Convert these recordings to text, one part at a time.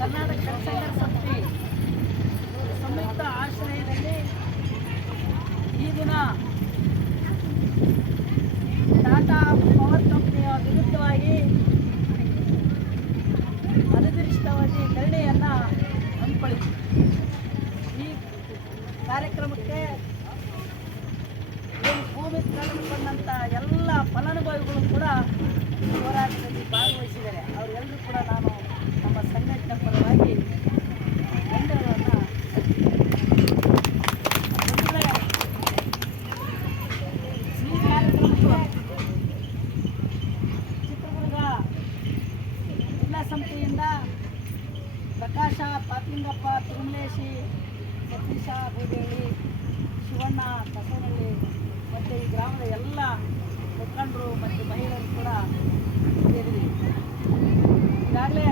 ಕರ್ನಾಟಕ ಜನಸಂಘರ್ಷ ಸಮಿತಿ ಸಂಯುಕ್ತ ಆಶ್ರಯದಲ್ಲಿ ಈ ದಿನ ಟಾಟಾ ಪವರ್ ಕಂಪನಿಯ ವಿರುದ್ಧವಾಗಿ ಅನಿರ್ದಿಷ್ಟಾವಧಿ ಧರಣಿಯನ್ನು ಹಮ್ಮಿಕೊಳ್ಳಿತು. ಈ ಕಾರ್ಯಕ್ರಮಕ್ಕೆ ಭೂಮಿ ಕಳೆದುಕೊಂಡಂಥ ಎಲ್ಲ ಫಲಾನುಭವಿಗಳು ಕೂಡ ಹೋರಾಟದಲ್ಲಿ ಭಾಗವಹಿಸಿದ್ದಾರೆ. ಅವರೆಲ್ಲರೂ ಕೂಡ ನಾನು ನಮ್ಮ ಸಂಘಟನೆ ಪರವಾಗಿ ಧನ್ಯವಾದಗಳನ್ನು ಈ ಕಾರ್ಯಕ್ರಮಕ್ಕೆ ಚಿತ್ರದುರ್ಗ ಜಿಲ್ಲಾ ಸಮಿತಿಯಿಂದ ಪ್ರಕಾಶ ಪಾಪಿಂಗಪ್ಪ ತಿರುಮಲೇಶಿ, ಸತೀಶ ಬೂದೇಳಿ, ಶಿವಣ್ಣ ಬಸವನಹಳ್ಳಿ ಮತ್ತು ಈ ಗ್ರಾಮದ ಎಲ್ಲ ಮುಖಂಡರು ಮತ್ತು ಮಹಿಳೆಯರು ಕೂಡ ಸೇರಿದ್ವಿ. ಈಗಾಗಲೇ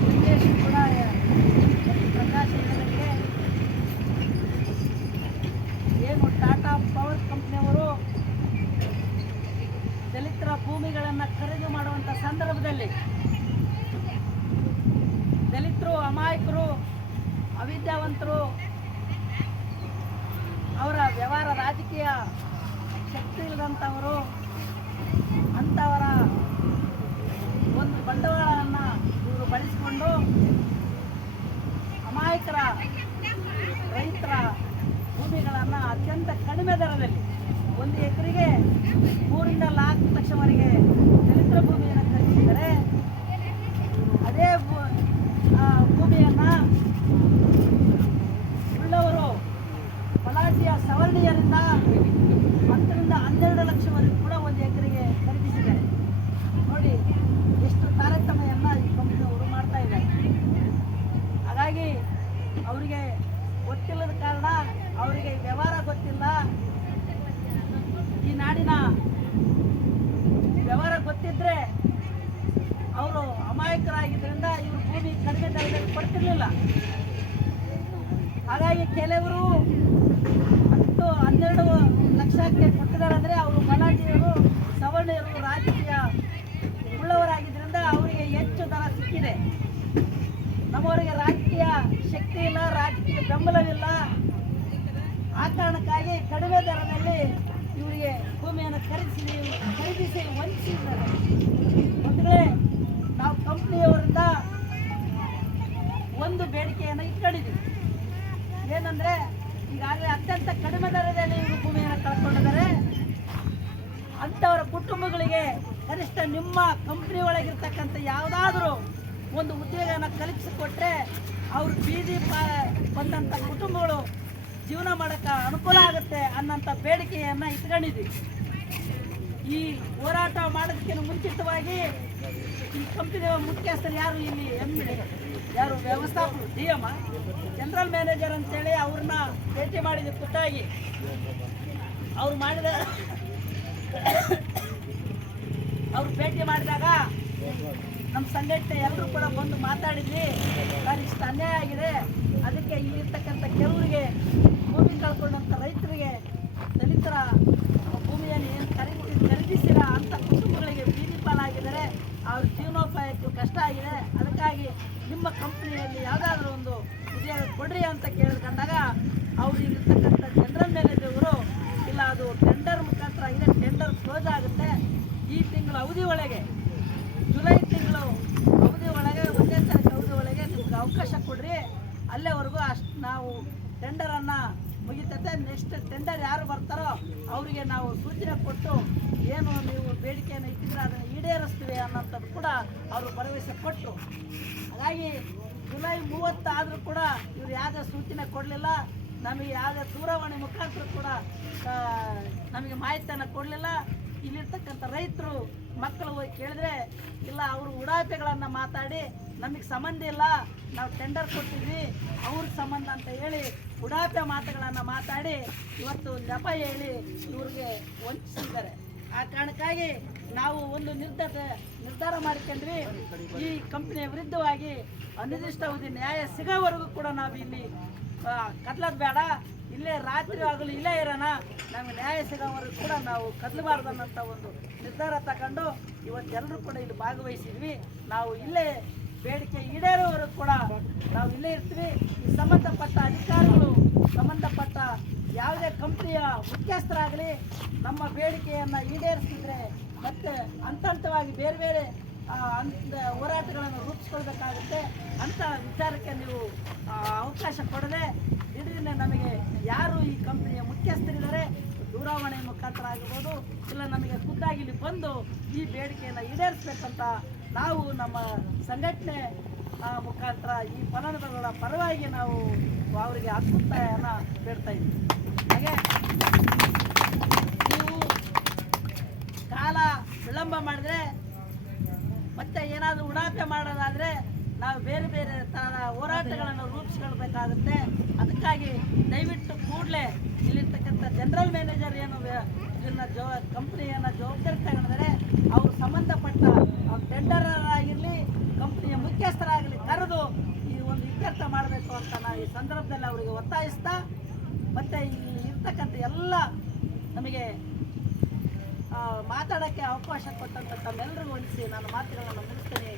ತಿರುಮಲೇಶಿ ಕೂಡ ಮತ್ತು ಪ್ರಕಾಶ್ ಹೇಳಿದಂಗೆ ಏನು ಟಾಟಾ ಪವರ್ ಕಂಪ್ನಿಯವರು ದಲಿತರ ಭೂಮಿಗಳನ್ನು ಖರೀದಿ ಮಾಡುವಂಥ ಸಂದರ್ಭದಲ್ಲಿ ದಲಿತರು, ಅಮಾಯಕರು, ಅವಿದ್ಯಾವಂತರು, ಅವರ ವ್ಯವಹಾರ ರಾಜಕೀಯ ಶಕ್ತಿ ಇಲ್ಲದಂಥವರು ಅಂಥವರ ಒಂದು ಬಂಡವಾಳವನ್ನು ಇವರು ಬಳಸಿಕೊಂಡು ಅಮಾಯಕರ ರೈತರ ಭೂಮಿಗಳನ್ನು ಅತ್ಯಂತ ಕಡಿಮೆ ದರದಲ್ಲಿ 1 ಎಕರೆಗೆ 3 ರಿಂದ 4 ಲಕ್ಷವರೆಗೆ ದಲಿತರ ಭೂಮಿಯನ್ನು ಖರೀದಿಸಿದರೆ ಅದೇ ಭೂಮಿಯನ್ನು ಉಳ್ಳವರು ಬಲಾಢ್ಯ ಸವರ್ಣೀಯರಿಂದ 10 ರಿಂದ 12 ಲಕ್ಷವರೆಗೂ ಕೂಡ 1 ಎಕರೆಗೆ ಖರೀದಿಸಿದ್ದಾರೆ. ನೋಡಿ ಎಷ್ಟು ತಾರತಮ್ಯವನ್ನು ಈ ಕಂಪನಿಯವರು ಮಾಡ್ತಾ ಇದ್ದಾರೆ. ಹಾಗಾಗಿ ಅವರಿಗೆ ಗೊತ್ತಿಲ್ಲದ ಕಾರಣ, ಅವರಿಗೆ ವ್ಯವಹಾರ ಗೊತ್ತಿಲ್ಲ, ಈ ನಾಡಿನ ವ್ಯವಹಾರ ಗೊತ್ತಿದ್ರೆ ಅವರು ಅಮಾಯಕರಾಗಿದ್ದರಿಂದ ಇವರು ಭೂಮಿ ಕಡಿಮೆ ದರದಲ್ಲಿ ಕೊಡ್ತಿರ್ಲಿಲ್ಲ. ಹಾಗಾಗಿ ಕೆಲವರು 10-12 ಲಕ್ಷಕ್ಕೆ ಕೊಟ್ಟಿದ್ದಾರೆ ಅಂದರೆ ಅವರು ಬಲಾಢ್ಯರು, ಸವರ್ಣೀಯರು, ರಾಜಕೀಯ ಉಳ್ಳವರಾಗಿದ್ದರಿಂದ ಅವರಿಗೆ ಹೆಚ್ಚು ದರ ಸಿಕ್ಕಿದೆ. ನಮ್ಮವರಿಗೆ ರಾಜಕೀಯ ಶಕ್ತಿ ಇಲ್ಲ, ರಾಜಕೀಯ ಬೆಂಬಲವಿಲ್ಲ. ಆ ಕಾರಣಕ್ಕಾಗಿ ಕಡಿಮೆ ದರದಲ್ಲಿ ಇವರಿಗೆ ಭೂಮಿಯನ್ನು ಖರೀದಿಸಿ ವಂಚಿಸಿದ್ದಾರೆ. ಮೊದಲೇ ನಾವು ಕಂಪ್ನಿಯವರಿಂದ ಒಂದು ಬೇಡಿಕೆಯನ್ನು ಇಟ್ಕೊಂಡಿದ್ದೀವಿ. ಏನಂದರೆ ಈಗಾಗಲೇ ಅತ್ಯಂತ ಕಡಿಮೆ ದರದಲ್ಲಿ ಇವರು ಭೂಮಿಯನ್ನು ಕಳ್ಕೊಂಡಿದ್ದಾರೆ. ಅಂಥವರ ಕುಟುಂಬಗಳಿಗೆ ಕನಿಷ್ಠ ನಿಮ್ಮ ಕಂಪ್ನಿ ಒಳಗಿರ್ತಕ್ಕಂಥ ಯಾವುದಾದ್ರೂ ಒಂದು ಉದ್ಯೋಗವನ್ನು ಕಲ್ಪಿಸಿಕೊಟ್ರೆ ಅವರು ಬೀದಿ ಬಂದಂಥ ಕುಟುಂಬಗಳು ಜೀವನ ಮಾಡೋಕ್ಕೆ ಅನುಕೂಲ ಆಗುತ್ತೆ ಅನ್ನೋಂಥ ಬೇಡಿಕೆಯನ್ನು ಇಟ್ಕೊಂಡಿದ್ದೀವಿ. ಈ ಹೋರಾಟ ಮಾಡೋದಕ್ಕಿಂತ ಮುಂಚಿತವಾಗಿ ಈ ಕಂಪನಿಯ ಮುಖ್ಯಸ್ಥರು ಯಾರು, ಇಲ್ಲಿ ಯಾರು ವ್ಯವಸ್ಥಾಪಕರು, DM, ಜನರಲ್ ಮ್ಯಾನೇಜರ್ ಅಂತೇಳಿ ಅವ್ರನ್ನ ಭೇಟಿ ಮಾಡಿದ್ವಿ ಖುದ್ದಾಗಿ. ಅವ್ರು ಭೇಟಿ ಮಾಡಿದಾಗ ನಮ್ಮ ಸಂಘಟನೆ ಎಲ್ಲರೂ ಕೂಡ ಬಂದು ಮಾತಾಡಿದ್ವಿ. ಇಷ್ಟು ಅನ್ಯಾಯ ಆಗಿದೆ, ಅದಕ್ಕೆ ಇಲ್ಲಿರ್ತಕ್ಕಂಥ ಕೆಲವರಿಗೆ ಭೂಮಿ ಕಳ್ಕೊಂಡಂಥ ರೈತರಿಗೆ, ದಲಿತರ ಭೂಮಿಯನ್ನು ಏನು ಖರೀದಿಸಿರ ಅಂಥ ಕುಟುಂಬಗಳಿಗೆ ಬೀದಿ ಪಾಲಾಗಿದ್ದಾರೆ, ಅವ್ರ ಜೀವನೋಪಾಯಕ್ಕೂ ಕಷ್ಟ ಆಗಿದೆ. ಅದಕ್ಕಾಗಿ ನಿಮ್ಮ ಕಂಪ್ನಿಯಲ್ಲಿ ಯಾವುದಾದ್ರೂ ಒಂದು ಉದ್ಯೋಗ ಕೊಡ್ರಿ ಅಂತ ಕೇಳ್ಕೊಂಡಾಗ ಅವ್ರು ಇಲ್ಲಿರ್ತಕ್ಕಂಥ ಜನರಲ್ ಮ್ಯಾನೇಜರು ಇಲ್ಲ, ಅದು ಟೆಂಡರ್ ಮುಖಾಂತರ ಇದೆ, ಟೆಂಡರ್ ಕ್ಲೋಸ್ ಆಗುತ್ತೆ, ಈ ತಿಂಗಳ ಅವಧಿ ಒಳಗೆ, ಜುಲೈ ತಿಂಗಳು ಅವಧಿ ಒಳಗೆ, 1ನೇ ತಾರೀಕು ಅವಧಿ ಒಳಗೆ ನಿಮ್ಗೆ ಅವಕಾಶ ಕೊಡ್ರಿ, ಅಲ್ಲೇವರೆಗೂ ಅಷ್ಟು ನಾವು ಟೆಂಡರನ್ನು ಮುಗಿತೈತೆ. ನೆಕ್ಸ್ಟ್ ಟೆಂಡರ್ ಯಾರು ಬರ್ತಾರೋ ಅವರಿಗೆ ನಾವು ಸೂಚನೆ ಕೊಟ್ಟು ಏನು ನೀವು ಬೇಡಿಕೆಯನ್ನು ಇಟ್ಟಿದ್ರೆ ಅದನ್ನು ಈಡೇರಿಸ್ತೀವಿ ಅನ್ನೋಂಥದ್ದು ಕೂಡ ಅವರು ಭರವಸೆ ಕೊಟ್ಟರು. ಹಾಗಾಗಿ ಜುಲೈ 30 ಆದರೂ ಕೂಡ ಇವರು ಯಾವುದೇ ಸೂಚನೆ ಕೊಡಲಿಲ್ಲ. ನಮಗೆ ಯಾವುದೇ ದೂರವಾಣಿ ಮುಖಾಂತರ ಕೂಡ ನಮಗೆ ಮಾಹಿತಿಯನ್ನು ಕೊಡಲಿಲ್ಲ. ಇಲ್ಲಿರ್ತಕ್ಕಂಥ ರೈತರು ಮಕ್ಕಳು ಹೋಗಿ ಕೇಳಿದ್ರೆ ಇಲ್ಲ, ಅವರು ಉಡಾಪೆಗಳನ್ನು ಮಾತಾಡಿ ನಮಗೆ ಸಂಬಂಧ ಇಲ್ಲ, ನಾವು ಟೆಂಡರ್ ಕೊಟ್ಟಿದ್ವಿ, ಅವ್ರಿಗೆ ಸಂಬಂಧ ಅಂತ ಹೇಳಿ ಉಡಾಪೆ ಮಾತುಗಳನ್ನು ಮಾತಾಡಿ ಇವತ್ತು ನೆಪ ಹೇಳಿ ಇವ್ರಿಗೆ ವಂಚಿಸಿದ್ದಾರೆ. ಆ ಕಾರಣಕ್ಕಾಗಿ ನಾವು ಒಂದು ನಿರ್ಧಾರ ಮಾಡಿಕೊಂಡ್ವಿ, ಈ ಕಂಪನಿಯ ವಿರುದ್ಧವಾಗಿ ಅನಿರ್ದಿಷ್ಟಾವಧಿ ನ್ಯಾಯ ಸಿಗೋವರೆಗೂ ಕೂಡ ನಾವು ಇಲ್ಲಿ ಕದಲೋದು ಬೇಡ, ಇಲ್ಲೇ ರಾತ್ರಿ ಆಗಲು ಇಲ್ಲೇ ಇರೋಣ, ನಮಗೆ ನ್ಯಾಯ ಸಿಗೋವರೆಗೂ ಕೂಡ ನಾವು ಕದಲಬಾರ್ದನ್ನಂಥ ಒಂದು ನಿರ್ಧಾರ ತಗೊಂಡು ಇವತ್ತೆಲ್ಲರೂ ಕೂಡ ಇಲ್ಲಿ ಭಾಗವಹಿಸಿದ್ವಿ. ನಾವು ಇಲ್ಲೇ ಬೇಡಿಕೆ ಈಡೇರೋವರೆಗೂ ಕೂಡ ನಾವು ಇಲ್ಲೇ ಇರ್ತೀವಿ. ಈ ಸಂಬಂಧಪಟ್ಟ ಅಧಿಕಾರಿಗಳು, ಸಂಬಂಧಪಟ್ಟ ಯಾವುದೇ ಕಂಪ್ನಿಯ ಮುಖ್ಯಸ್ಥರಾಗಲಿ ನಮ್ಮ ಬೇಡಿಕೆಯನ್ನು ಈಡೇರಿಸಿದ್ರೆ ಮತ್ತೆ ಹಂತವಾಗಿ ಬೇರೆ ಬೇರೆ ಹೋರಾಟಗಳನ್ನು ರೂಪಿಸ್ಕೊಳ್ಬೇಕಾಗುತ್ತೆ ಅಂತ ವಿಚಾರಕ್ಕೆ ನೀವು ಅವಕಾಶ ಕೊಡದೆ ಇದರಿಂದ ನಮಗೆ ಯಾರು ಈ ಕಂಪನಿಯ ಮುಖ್ಯಸ್ಥರಿದ್ದಾರೆ ದೂರವಾಣಿ ಮುಖಾಂತರ ಆಗಿರ್ಬೋದು, ಇಲ್ಲ ನಮಗೆ ಖುದ್ದಾಗಿ ಇಲ್ಲಿ ಬಂದು ಈ ಬೇಡಿಕೆಯನ್ನು ಈಡೇರಿಸಬೇಕಂತ ನಾವು ನಮ್ಮ ಸಂಘಟನೆ ಮುಖಾಂತರ ಈ ಫಲಾನುಭವಿಗಳ ಪರವಾಗಿ ನಾವು ಅವರಿಗೆ ಹಕ್ಕುತ್ತಾಯನ ಬೇಡ್ತಾ ಇದ್ದೀವಿ. ಹಾಗೆ ನೀವು ಕಾಲ ವಿಳಂಬ ಮಾಡಿದ್ರೆ ಮತ್ತೆ ಏನಾದರೂ ಉಡಾಪೆ ಮಾಡೋದಾದರೆ ನಾವು ಬೇರೆ ಬೇರೆ ಥರದ ಹೋರಾಟಗಳನ್ನು ರೂಪಿಸ್ಕೊಳ್ಬೇಕಾಗುತ್ತೆ. ಅದಕ್ಕಾಗಿ ದಯವಿಟ್ಟು ಕೂಡಲೇ ಇಲ್ಲಿರ್ತಕ್ಕಂಥ ಜನರಲ್ ಮ್ಯಾನೇಜರ್ ಏನು ಇದನ್ನು ಕಂಪ್ನಿಯನ್ನು ಜವಾಬ್ದಾರಿ ತಗೊಂಡಿದ್ದಾರೆ ಅವರು ಸಂಬಂಧಪಟ್ಟ ಟೆಂಡರರ್ ಆಗಿರಲಿ, ಕಂಪ್ನಿಯ ಮುಖ್ಯಸ್ಥರಾಗಲಿ ಕರೆದು ಈ ಒಂದು ಇತ್ಯರ್ಥ ಮಾಡಬೇಕು ಅಂತ ನಾವು ಈ ಸಂದರ್ಭದಲ್ಲಿ ಅವರಿಗೆ ಒತ್ತಾಯಿಸ್ತಾ, ಮತ್ತು ಇಲ್ಲಿ ಇರ್ತಕ್ಕಂಥ ಎಲ್ಲ ನಮಗೆ ಮಾತಾಡೋಕ್ಕೆ ಅವಕಾಶ ಕೊಟ್ಟಂಥ ತಮ್ಮೆಲ್ಲರಿಗೂ ಹೊಂದಿಸಿ ನಾನು ಮಾತುಗಳನ್ನು ಮುಗಿಸ್ತೇನೆ.